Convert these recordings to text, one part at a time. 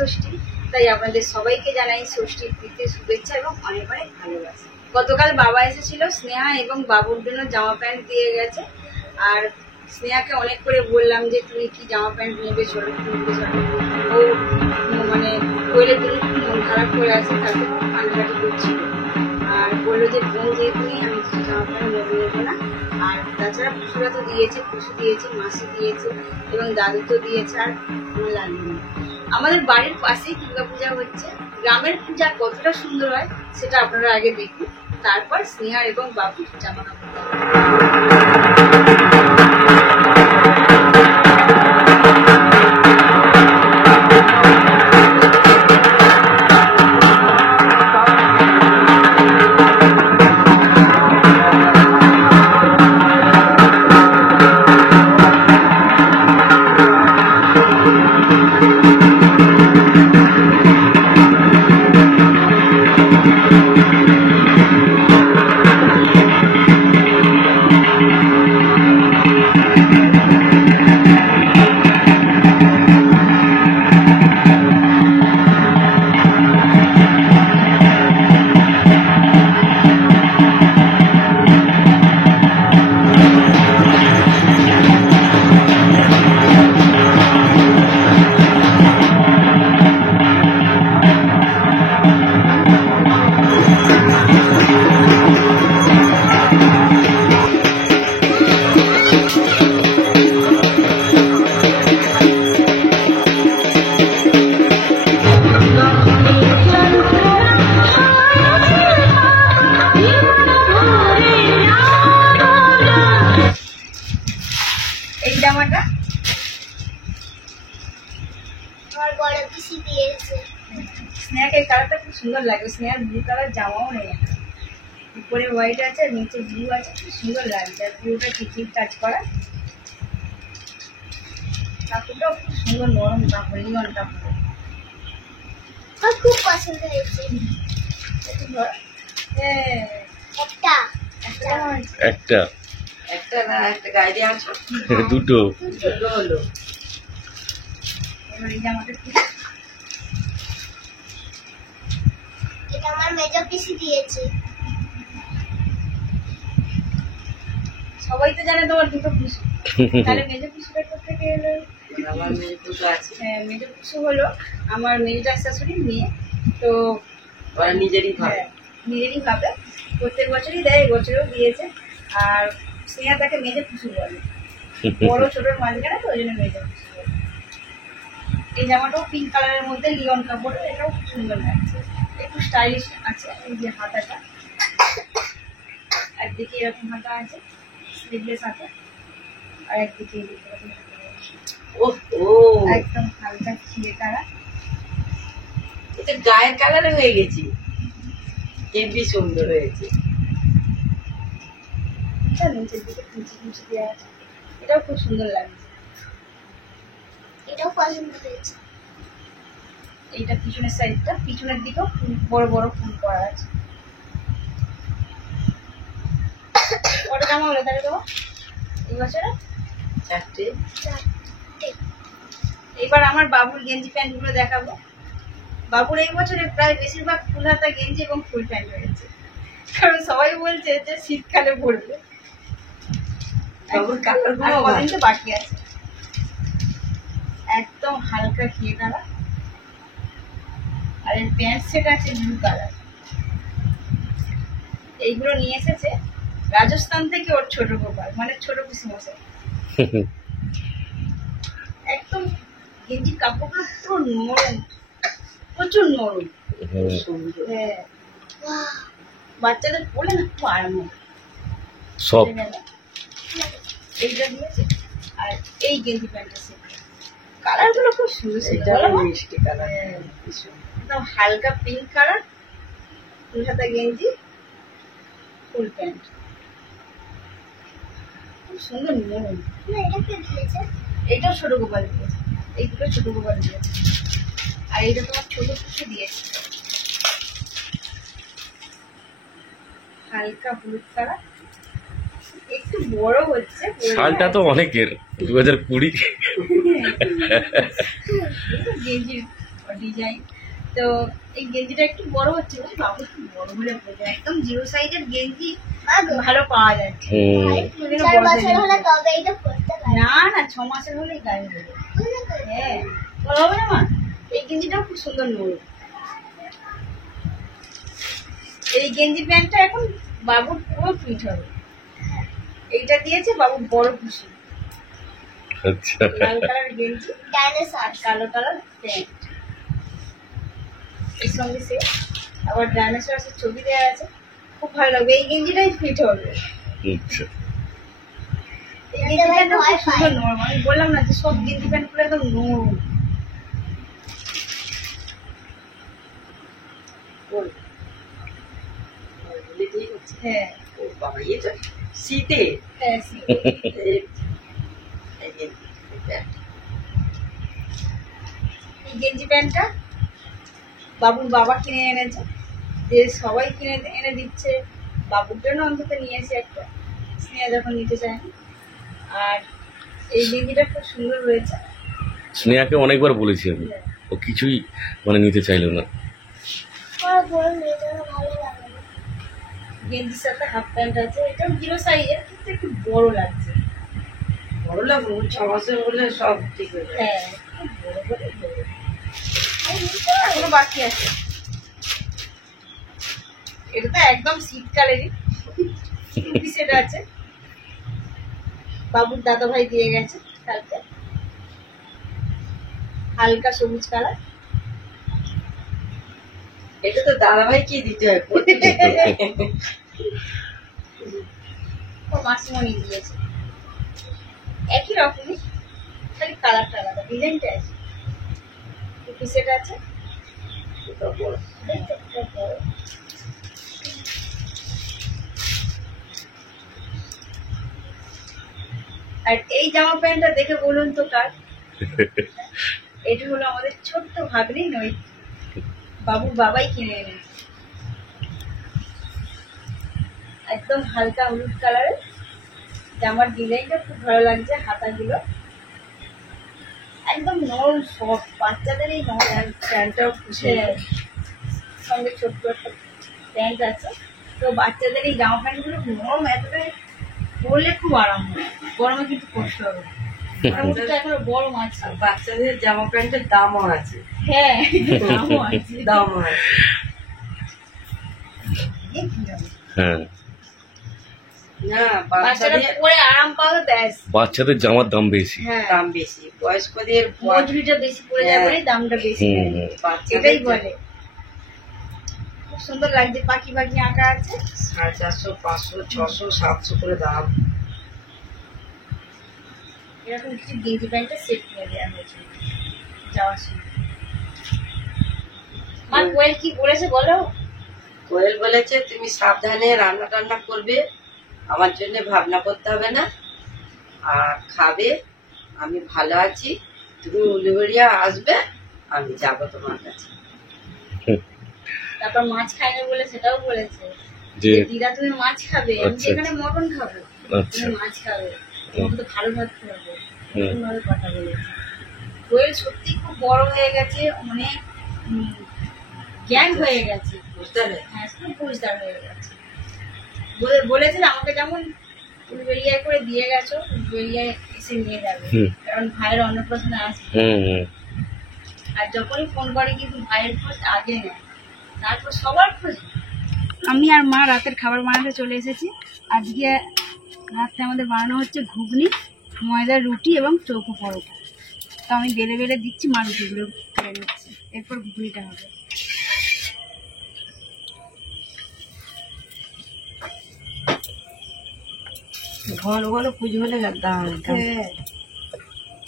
ষষ্ঠী, তাই আপনাদের সবাইকে জানাই ষষ্ঠীর প্রীতি শুভেচ্ছা এবং অনেক অনেক ভালোবাসা। গতকাল বাবা এসেছিল, স্নেহা এবং বাবুর জন্য জামা প্যান্ট দিয়ে গেছে। আর স্নেহাকে অনেক করে বললাম যে তুমি কি জামা প্যান্ট নেবে, চলো কিনবে চলো। ও মানে কোয়েলের জন্য খুব মন খারাপ করে আছে, তাকে কান্নাকাটি করছিল। আর বললো যে বোন যেহেতু নেই, আমি কিছু জামা প্যান্ট নেবো না। আর তাছাড়া পুষুরা তো দিয়েছে, পুষু দিয়েছে, মাসি দিয়েছে এবং দাদু তো দিয়েছে, আর আমার লাগবে। আমাদের বাড়ির পাশেই দুর্গাপূজা হচ্ছে। গ্রামের পূজা কতটা সুন্দর হয় সেটা আপনারা আগে দেখুন, তারপর স্নেহার এবং বাবুর জামা কাপড়। এই জামাটা আমার বড় পিসি দিয়েছে। স্নেহাকে এই কালারটা খুব সুন্দর লাগে। স্নেহার ব্লু কালার জামাও নেই, উপরে হোয়াইট আছে, নিচে ব্লু আছে, খুব সুন্দর লাগছে। আর ব্লুটা টিকিট টাচ করা, কাপড়টাও খুব সুন্দর নরম কাপড়, লিওন কাপড়। আমার খুব পছন্দ হয়েছে। একটা একটা না, একটা গাড়ি আছো, দুটো হলো। এবার এই জামাটা এটা আমার মেজো পিসি দিয়েছে। সবাই তো জানে তোমার দুটো পিসি, তাহলে মেজো পিসিটা কোথেকে এলো? আমার মেজো পিসি আছে। হ্যাঁ, মেজো পিসি হলো আমার মেজো শাশুড়ির মেয়ে। তো ওরা নিজেরই ভাবে, প্রত্যেক বছরই দেয়, এবছরও দিয়েছে। আর স্নেহা তাকে মেজো পিসি বলে, বড় ছোটোর মাঝখানে, তো ওই জন্য মেজো পিসি বলে। এই জামাটাও পিঙ্ক কালারের মধ্যে লিওন কাপড়, এটাও খুব সুন্দর লাগছে, একটু স্টাইলিশ আছে। এই যে হাতাটা, একদিকে এরকম হাতা আছে, স্লিভলেস হাতা, আর একদিকে একদম হালকা খিয়ে কালার। এটা গায়ের কালারে হয়ে গেছে, হেবি সুন্দর হয়েছে। নিচের দিকে কুচি কুচি দেওয়া আছে, এটাও খুব সুন্দর লাগছে, এটাও পছন্দ হয়েছে। এইটা পিছনের সাইডটা, পিছনের দিকেও বড় বড় ফুল করা আছে। কত জামা হলো তাহলে তোমার এই বছরে? চারটে। এবার আমার বাবুর গেঞ্জি প্যান্ট গুলো দেখাবো। বাবুর এই বছরে প্রায় বেশিরভাগ ফুল হাতা গেঞ্জি এবং ফুল প্যান্ট হয়েছে, কারণ সবাই বলছে যে শীতকালে পরবে। বাবুর কালার গুলো কদিন তো বাকি আছে। একদম হালকা ঘিয়ে কালার, আর এর প্যান্ট সেট আছে ব্লু কালার। এইগুলো নিয়ে এসেছে রাজস্থান থেকে ওর ছোট গোপাল, মানে ছোট পিসি মশাই। একদম গেঞ্জির কাপড়গুলো পুরো নরম, প্রচুর নরম। হ্যাঁ, বাচ্চাদের পরলে না খুব আরাম হবে। সব এইটা দিয়েছে, আর এই গেঞ্জি প্যান্টটা সেট, কালার গুলো খুব সুন্দর, মিষ্টি কালার, একদম হালকা পিঙ্ক কালার, ফুল হাতা গেঞ্জি, ফুল প্যান্ট, খুব সুন্দর নরম। এইটাও ছোট গোপাল দিয়েছে, এই দুটো ছোট গোপাল দিয়েছে। আর এইটা তোমার ছোট কিছু দিয়েছে, হালকা হলুদ কালার, একটু বড় হচ্ছে। সালটা তো অনেকের 2020 গেঞ্জির ডিজাইন। তো এই গেঞ্জিটা একটু বড় হচ্ছে না, বাবু একটু বড় হলে বোঝে, একদম জিরো সাইজের গেঞ্জি ভালো পাওয়া যাচ্ছে। হুম। একটু যেন বড় size-এর। না না, 6 মাসের হলেই গায়ে দেবে। হ্যাঁ, বড় হবে না মা? এই গেঞ্জিটাও খুব সুন্দর নরম। এই গেঞ্জি প্যান্টটা এখন বাবুর পুরো ফিট হবে। এইটা দিয়েছে বাবুর বড় খুশি। আচ্ছা। লাল কালার গেঞ্জি, কালো কালার প্যান্ট, এর সঙ্গে সে আবার ডাইনোসরের ছবি দেওয়া আছে। খুব ভালো লাগবে, এই গেঞ্জিটাই ফিট হবে। আচ্ছা। এই গেঞ্জি প্যান্টটা খুব সুন্দর নরম। আমি বললাম না যে সব গেঞ্জি প্যান্টগুলো একদম নরম। বল। বলে দিয়ে হচ্ছে। হ্যাঁ ও বাবা, ইয়ে তো শীতে হ্যাঁ, এই গেঞ্জি প্যান্টটা বাবুর বাবা কিনে এনেছে, যে সবাই কিনে এনে দিচ্ছে, বাবুর জন্য অন্তত নিয়েছে একটা, স্নেহা যখন নিতে চায় না। আর এই গেঞ্জিটা খুব সুন্দর হয়েছে। স্নেহাকে অনেকবার বলেছি আমি, ও কিছুই মানে নিতে চাইলো না। গেঞ্জির সাথে হাফ প্যান্ট আছে, এটাও জিরো সাইজের কিন্তু একটু বড় লাগছে। বড় লাগলো, 6 মাসের হলে সব ঠিক হয়ে যায়। হ্যাঁ, খুব বড় করে বড়। এখনো বাকি আছে। এটা তো একদম শীতকালেরই টু পিসের আছে, বাবুর দাদা ভাই দিয়ে গেছে কালকে, হালকা সবুজ কালার। এটা তো দাদাভাই কি দিতে হয়, পড়তে দিতে হয়। ও মাসিমণি দিয়েছে, একই রকমই, খালি কালারটা আলাদা, ডিজাইনটা আছে। টু পিসের আছে, এটা বড়। দেখতে একটা বড়। আর এই জামা প্যান্টটা দেখে বলুন তো কার? এটা হলো আমাদের ছোট্ট ভাগ্নি নই, বাবুর বাবাই কিনে এনেছে। একদম হালকা হলুদ কালারের জামার ডিজাইনটা খুব ভালো লাগছে, হাতাগুলো একদম নরম সফট, বাচ্চাদের এই নরম। প্যান্টটাও খুশি। সঙ্গে ছোট্ট একটা প্যান্ট আছে। তো বাচ্চাদের এই জামা প্যান্টগুলো নরম, এতটাই পরলে খুব আরাম হয়, গরমে কিন্তু কষ্ট হবে। মোটামুটি তো এখনো গরম আছে। আর বাচ্চাদের জামা প্যান্টের দামও আছে। হ্যাঁ, দামও আছে। দামও আছে। এই কি হবে? হ্যাঁ, না, বাচ্চারা বাচ্চাদের পরে আরাম পাবে ব্যাস। বাচ্চাদের জামার দাম বেশি। হ্যাঁ, দাম বেশি, বয়স্কদের মজুরিটা বেশি পড়ে যায় হ্যাঁ। বলে দামটা বেশি হুম, নেয়। হুম। বাচ্চাদের এটাই বলে। খুব সুন্দর লাগছে, পাখি পাখি আঁকা আছে। 450, 500, 600, 700 করে দাম। এরকম কিছু গেঞ্জি প্যান্টের সেট কিনে দেওয়া হয়েছে যাওয়ার সময়। মা কোয়েল কি বলেছে বলো? কোয়েল বলেছে তুমি সাবধানে রান্না টান্না করবে, আমার জন্য ভাবনা করতে হবে না, আর খাবে, আমি ভালো আছি, তুমি উলিগড়িয়া আসবে, আমি যাবো তোমার কাছে। তারপর মাছ খাই না বলে সেটাও বলেছে যে যে দিদা তুমি মাছ খাবে, আমি আচ্ছা, যেখানে মটন খাবো আচ্ছা। তুমি মাছ খাবে, তোমাকে তো ভালো ভাত খাবে, হুম। এরকম ভাবে কথা বলেছে। কোয়েল সত্যি খুব বড় হয়ে গেছে, অনেক জ্ঞান হয়ে গেছে। বুঝতে হবে। হ্যাঁ, খুব বুঝদার হয়ে গেছে। বলেছিল আমাকে যেমন উলবেড়িয়ায় করে দিয়ে গেছো, উলবেড়িয়ায় এসে নিয়ে যাবে, হুম। কারণ ভাইয়ের অন্নপ্রাশনে আসবে। হুম হুম। আর যখনই ফোন করে কিন্তু ভাইয়ের খোঁজ আগে নেয়, তারপর সবার খোঁজ। আমি আর মা রাতের খাবার বানাতে চলে এসেছি। আজকে রাতে আমাদের বানানো হচ্ছে ঘুগনি, ময়দার রুটি এবং চৌকো পরোটা। তো আমি বেলে বেলে দিচ্ছি, মা রুটিগুলো করে নিচ্ছে, এরপর ঘুগনিটা হবে। ঘন ঘন পুজো হলে দাম, হ্যাঁ,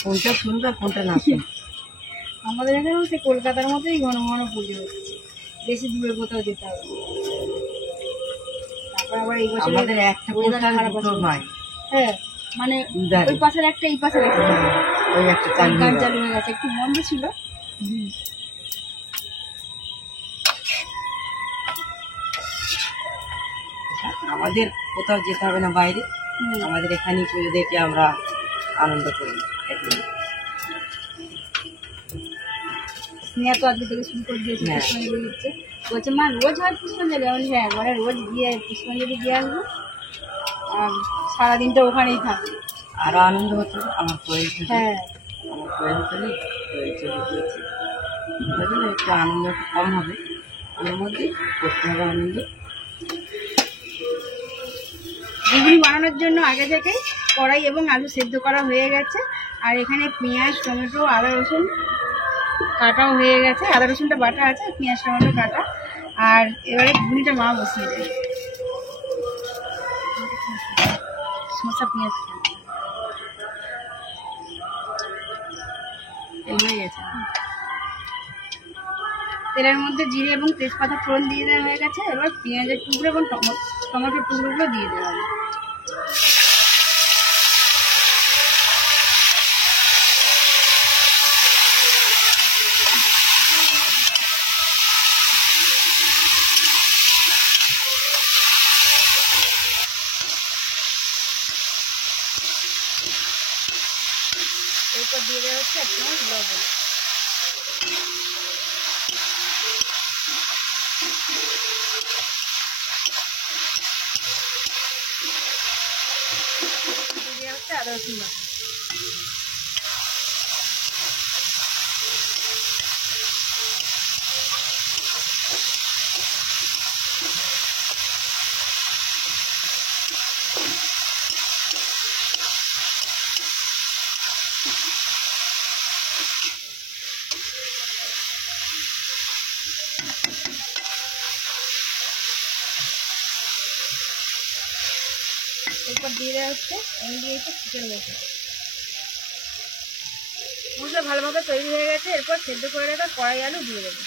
কোনটা শুনবে কোনটা না শুনবে। আমাদের এখানে সে কলকাতার মতোই ঘন ঘন পুজো হচ্ছে, বেশি দূরে কোথাও যেতে হবে না। তারপর আবার এই বছর আমাদের একটা পোস্টার দুটো নয়। হ্যাঁ, মানে দুধারে। ওই পাশের একটা এই পাশের একটা, ওই একটা কাজ চালিয়ে চালু হয়ে গেছে, একটু বন্ধ ছিল। আমাদের কোথাও যেতে হবে না বাইরে, আমাদের এখানে পুজো দেখে আমরা আনন্দ করি। স্নেহা তো আজকে থেকে শুরু করে দিয়েছে হ্যাঁ। পুষ্পাঞ্জলি দিচ্ছে। বলছে মা রোজ হয় পুষ্পাঞ্জলি? আমি বলছি, হ্যাঁ মানে রোজ গিয়ে পুষ্পাঞ্জলি দিয়ে আসবো আর সারাদিনটা ওখানেই থাকবে। আরো আনন্দ হতো আমার কোয়েল থেকে, হ্যাঁ আমার কোয়েল থেকে কোয়েল চলে গিয়েছে। বুঝলে একটু আনন্দ একটু কম হবে, ওর মধ্যে করতে হবে আনন্দ। ঘুগনি বানানোর জন্য আগে থেকেই কড়াই এবং আলু সেদ্ধ করা হয়ে গেছে। আর এখানে পেঁয়াজ, টমেটো, আদা রসুন কাটাও হয়ে গেছে। আদা রসুনটা বাটা আছে, পেঁয়াজ টমেটো কাটা। আর এবারে ঘুগনিটা মা বসিয়ে দেয়। শসা পেঁয়াজ এই হয়ে গেছে। তেলের মধ্যে জিরে এবং তেজপাতা ফোড়ন দিয়ে দেওয়া হয়ে গেছে। এবার পেঁয়াজের টুকরো এবং টমেটোর টুকরোগুলো দিয়ে দেওয়া হবে। এরপর দিয়ে দেওয়া হচ্ছে 1 চামচ লবণ। দিয়ে দেওয়া হচ্ছে আদা রসুন বাটা। এরপর দিয়ে দেওয়া হচ্ছে চিকেন মশলা। মশলা ভালোভাবে তৈরি হয়ে গেছে। এরপর সেদ্ধ করে রাখা কড়াই আলু দিয়ে দেবো।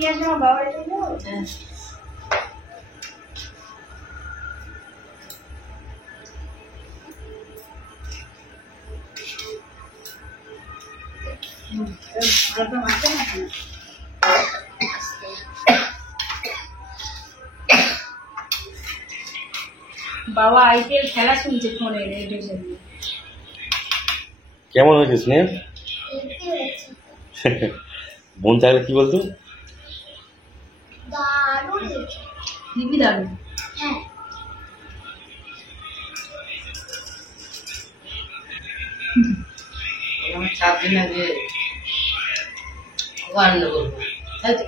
পেঁয়াজ আমার বাবা রেখে দেবো। বাবা আইপিএল খেলা শুনছে ফোনে রেডিও চালিয়ে। কেমন হয়েছে স্নেহ? বোন থাকলে কি বলতো? দিবি দারুন। আমার 7 দিন আগে খুব আনন্দ করবো, তাই তো?